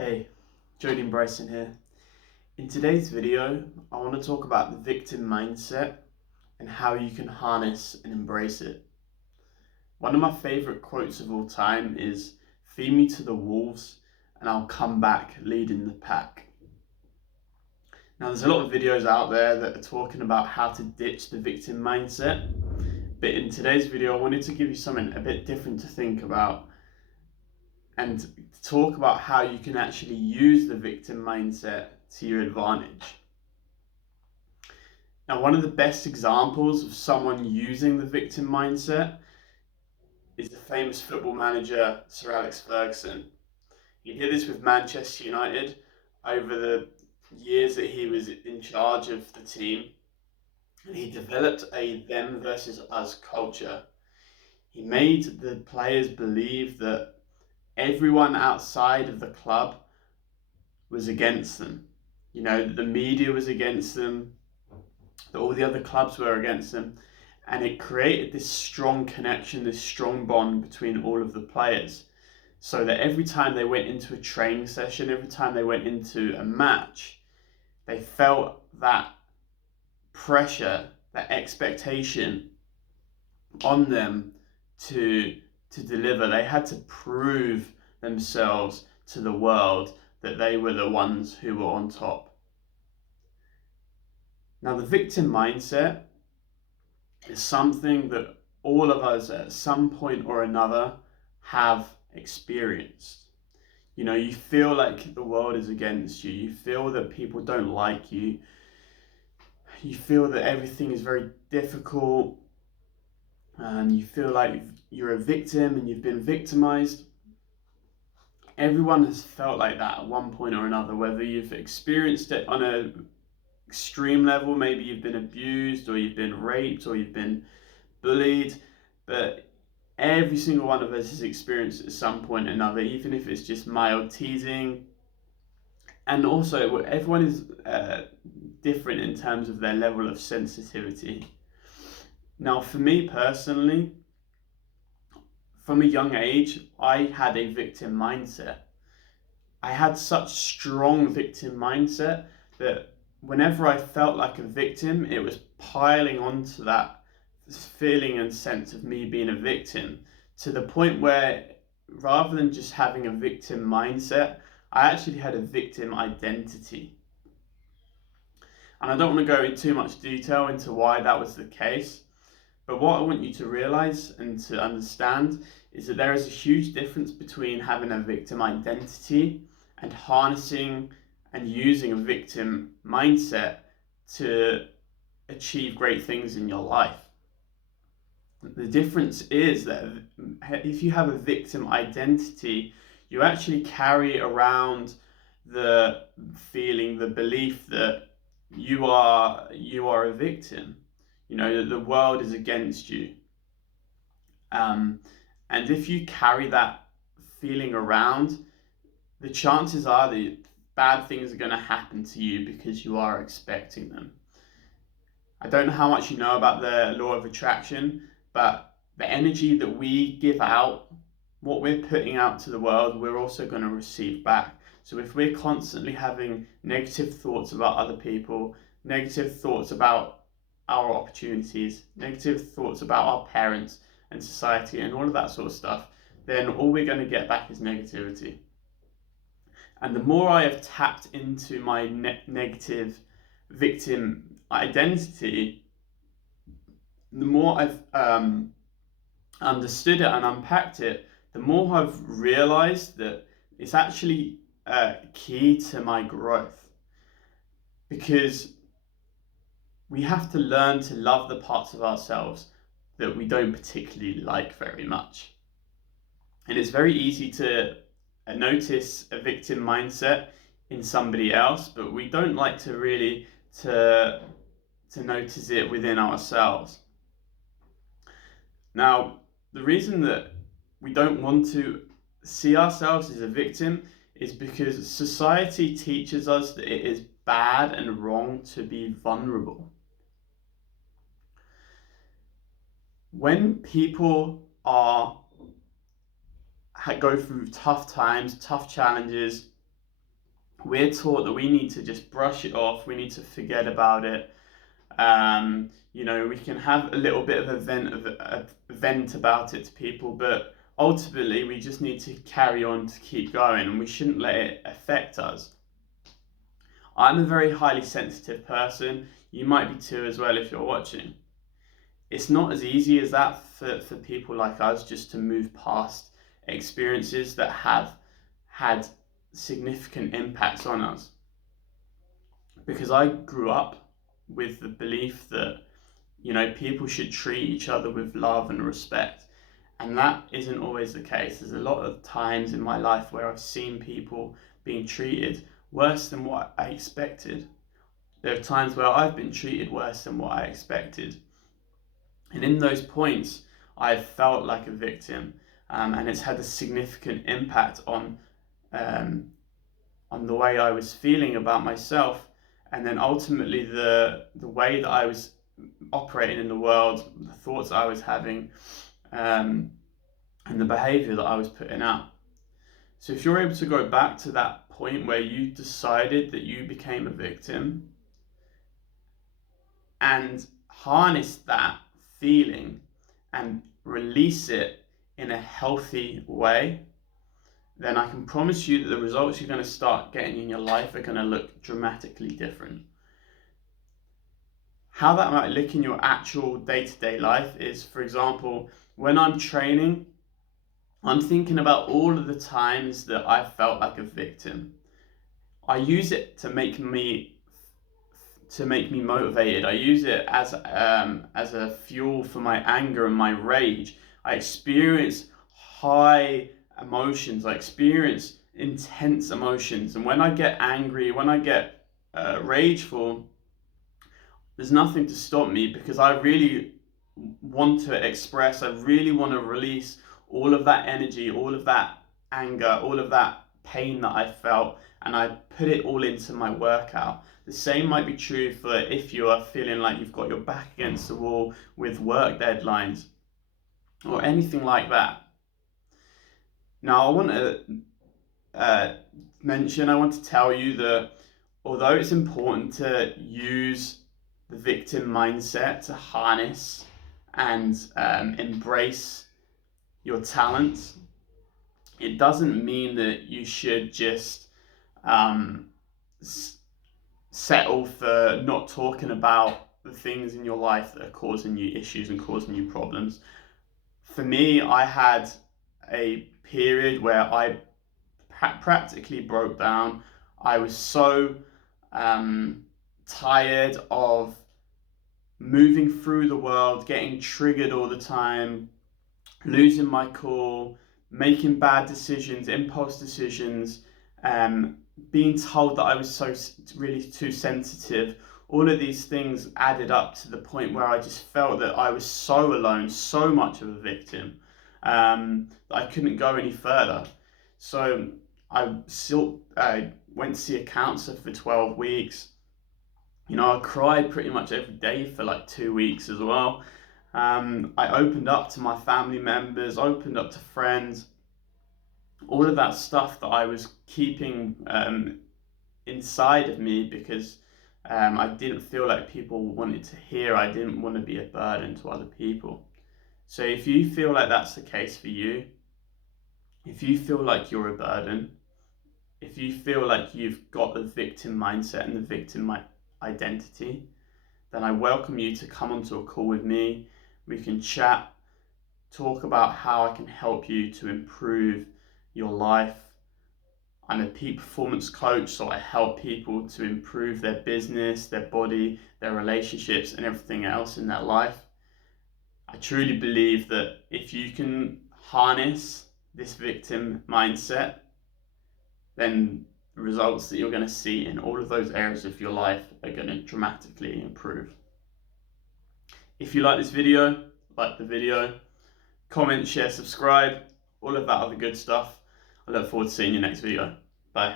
Hey, Dean-Bryson here. In today's video, I want to talk about the victim mindset and how you can harness and embrace it. One of my favorite quotes of all time is, "Feed me to the wolves and I'll come back leading the pack." Now, there's a lot of videos out there that are talking about how to ditch the victim mindset, but in today's video, I wanted to give you something a bit different to think about and talk about how you can actually use the victim mindset to your advantage. Now, one of the best examples of someone using the victim mindset is the famous football manager, Sir Alex Ferguson. He did this with Manchester United over the years that he was in charge of the team, and he developed a them versus us culture. He made the players believe that everyone outside of the club was against them. You know, the media was against them, that all the other clubs were against them. And it created this strong connection, this strong bond between all of the players. So that every time they went into a training session, every time they went into a match, they felt that pressure, that expectation on them to deliver. They had to prove themselves to the world that they were the ones who were on top. Now, the victim mindset is something that all of us at some point or another have experienced. You know, you feel like the world is against you. You feel that people don't like you. You feel that everything is very difficult. And you feel like you're a victim and you've been victimized. Everyone has felt like that at one point or another, whether you've experienced it on an extreme level, maybe you've been abused or you've been raped or you've been bullied, but every single one of us has experienced it at some point or another, even if it's just mild teasing. And also, everyone is different in terms of their level of sensitivity. Now, for me personally, from a young age, I had a victim mindset. I had such strong victim mindset that whenever I felt like a victim, it was piling onto that feeling and sense of me being a victim, to the point where rather than just having a victim mindset, I actually had a victim identity. And I don't want to go into too much detail into why that was the case, but what I want you to realize and to understand is that there is a huge difference between having a victim identity and harnessing and using a victim mindset to achieve great things in your life. The difference is that if you have a victim identity, you actually carry around the feeling, the belief that you are a victim. You know, that the world is against you. And if you carry that feeling around, the chances are that bad things are going to happen to you because you are expecting them. I don't know how much you know about the law of attraction, but the energy that we give out, what we're putting out to the world, we're also going to receive back. So if we're constantly having negative thoughts about other people, negative thoughts about our opportunities, negative thoughts about our parents and society and all of that sort of stuff, then all we're going to get back is negativity. And the more I have tapped into my negative victim identity, the more I've understood it and unpacked it, the more I've realized that it's actually key to my growth. Because we have to learn to love the parts of ourselves that we don't particularly like very much. And it's very easy to notice a victim mindset in somebody else, but we don't like to really to notice it within ourselves. Now, the reason that we don't want to see ourselves as a victim is because society teaches us that it is bad and wrong to be vulnerable. When people go through tough times, tough challenges, we're taught that we need to just brush it off, we need to forget about it. We can have a little bit of a vent about it to people, but ultimately we just need to carry on to keep going, and we shouldn't let it affect us. I'm a very highly sensitive person. You might be too as well if you're watching. It's not as easy as that for people like us just to move past experiences that have had significant impacts on us. Because I grew up with the belief that, people should treat each other with love and respect. And that isn't always the case. There's a lot of times in my life where I've seen people being treated worse than what I expected. There are times where I've been treated worse than what I expected. And in those points, I've felt like a victim, and it's had a significant impact on the way I was feeling about myself, and then ultimately the way that I was operating in the world, the thoughts I was having, and the behavior that I was putting out. So if you're able to go back to that point where you decided that you became a victim and harness that feeling and release it in a healthy way, then I can promise you that the results you're going to start getting in your life are going to look dramatically different. How that might look in your actual day-to-day life is, for example, when I'm training, I'm thinking about all of the times that I felt like a victim. I use it to make me motivated. I use it as a fuel for my anger and my rage. I experience high emotions. I experience intense emotions. And when I get angry, when I get rageful, there's nothing to stop me, because I really want to express, I really want to release all of that energy, all of that anger, all of that pain that I felt, and I put it all into my workout. The same might be true for if you are feeling like you've got your back against the wall with work deadlines or anything like that. Now, I want to tell you that although it's important to use the victim mindset to harness and embrace your talents, it doesn't mean that you should just settle for not talking about the things in your life that are causing you issues and causing you problems. For me, I had a period where I practically broke down. I was so tired of moving through the world, getting triggered all the time, losing my cool, making bad decisions, impulse decisions, being told that I was so really too sensitive. All of these things added up to the point where I just felt that I was so alone, so much of a victim, that I couldn't go any further. So I went to see a counsellor for 12 weeks. I cried pretty much every day for like 2 weeks as well. I opened up to my family members, opened up to friends. All of that stuff that I was keeping inside of me because I didn't feel like people wanted to hear. I didn't want to be a burden to other people. So if you feel like that's the case for you, if you feel like you're a burden, if you feel like you've got the victim mindset and the victim identity, then I welcome you to come onto a call with me. We can chat, talk about how I can help you to improve your life. I'm a peak performance coach, so I help people to improve their business, their body, their relationships, and everything else in their life. I truly believe that if you can harness this victim mindset, then the results that you're going to see in all of those areas of your life are going to dramatically improve. If you like this video, like the video, comment, share, subscribe, all of that other good stuff. I look forward to seeing you next video. Bye.